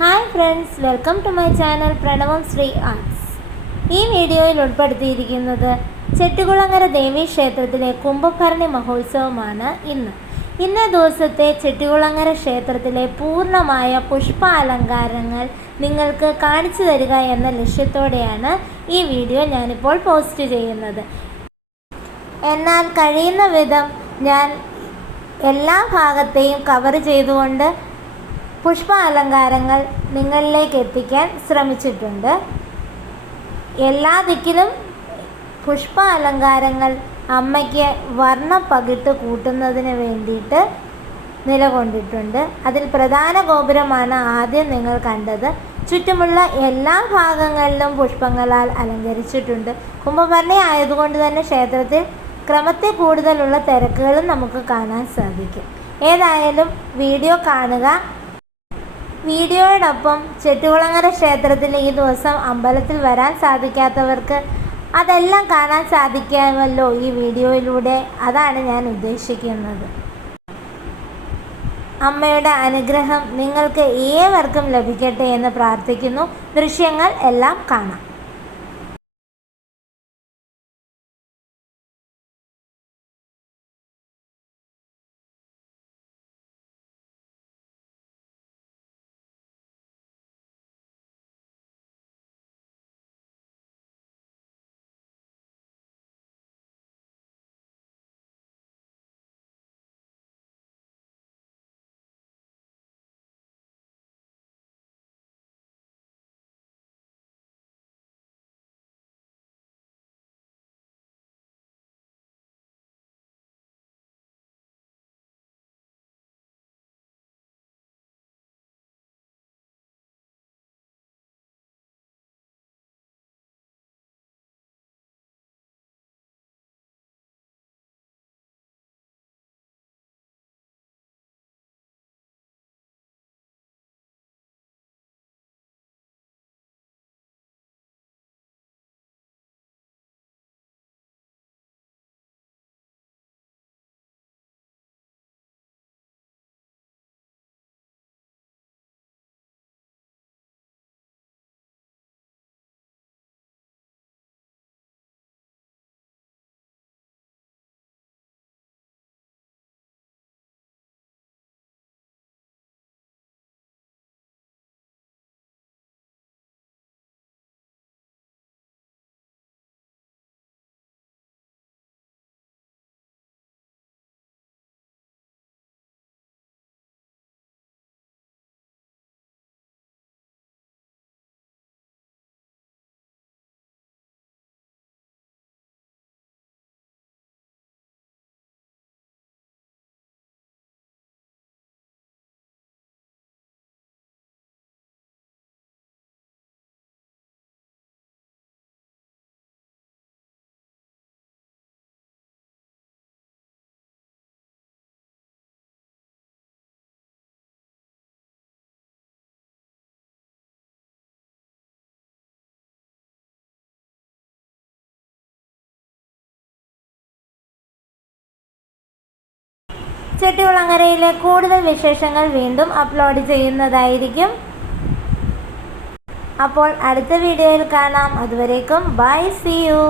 Hi friends, welcome to my channel Pranavam Sri arts. ഈ വീഡിയോയിൽ ഉൾപ്പെടുത്തിയിരിക്കുന്നത് ചെട്ടികുളങ്ങര ദേവീക്ഷേത്രത്തിലെ കുംഭഭരണി മഹോത്സവമാണ്. ഇന്നേ ദിവസത്തെ ചെട്ടികുളങ്ങര ക്ഷേത്രത്തിലെ പൂർണ്ണമായ പുഷ്പാലങ്കാരങ്ങൾ നിങ്ങൾക്ക് കാണിച്ചു തരിക എന്ന ലക്ഷ്യത്തോടെയാണ് ഈ വീഡിയോ ഞാനിപ്പോൾ പോസ്റ്റ് ചെയ്യുന്നത്. എന്നാൽ കഴിയുന്ന വിധം ഞാൻ എല്ലാ ഭാഗത്തെയും കവർ ചെയ്തുകൊണ്ട് പുഷ്പാലങ്കാരങ്ങൾ നിങ്ങളിലേക്ക് എത്തിക്കാൻ ശ്രമിച്ചിട്ടുണ്ട്. എല്ലാ ദിക്കിലും പുഷ്പാലങ്കാരങ്ങൾ അമ്മയ്ക്ക് വർണ്ണപ്പകിട്ട് കൂട്ടുന്നതിന് വേണ്ടിയിട്ട് നിലകൊണ്ടിട്ടുണ്ട്. അതിൽ പ്രധാന ഗോപുരമാണ് ആദ്യം നിങ്ങൾ കണ്ടത്. ചുറ്റുമുള്ള എല്ലാ ഭാഗങ്ങളിലും പുഷ്പങ്ങളാൽ അലങ്കരിച്ചിട്ടുണ്ട്. കുംഭഭരണി ആയതുകൊണ്ട് തന്നെ ക്ഷേത്രത്തിൽ ക്രമത്തിൽ കൂടുതലുള്ള തിരക്കുകളും നമുക്ക് കാണാൻ സാധിക്കും. ഏതായാലും വീഡിയോ കാണുക. വീഡിയോയോടൊപ്പം ചെട്ടികുളങ്ങര ക്ഷേത്രത്തിൽ ഈ ദിവസം അമ്പലത്തിൽ വരാൻ സാധിക്കാത്തവർക്ക് അതെല്ലാം കാണാൻ സാധിക്കാമല്ലോ ഈ വീഡിയോയിലൂടെ. അതാണ് ഞാൻ ഉദ്ദേശിക്കുന്നത്. അമ്മയുടെ അനുഗ്രഹം നിങ്ങൾക്ക് ഏവർക്കും ലഭിക്കട്ടെ എന്ന് പ്രാർത്ഥിക്കുന്നു. ദൃശ്യങ്ങൾ എല്ലാം കാണാം. ചെട്ടികുളങ്ങരയിലെ കൂടുതൽ വിശേഷങ്ങൾ വീണ്ടും അപ്ലോഡ് ചെയ്യുന്നതായിരിക്കും. അപ്പോൾ അടുത്ത വീഡിയോയിൽ കാണാം. അതുവരേക്കും ബൈ, സീ യു.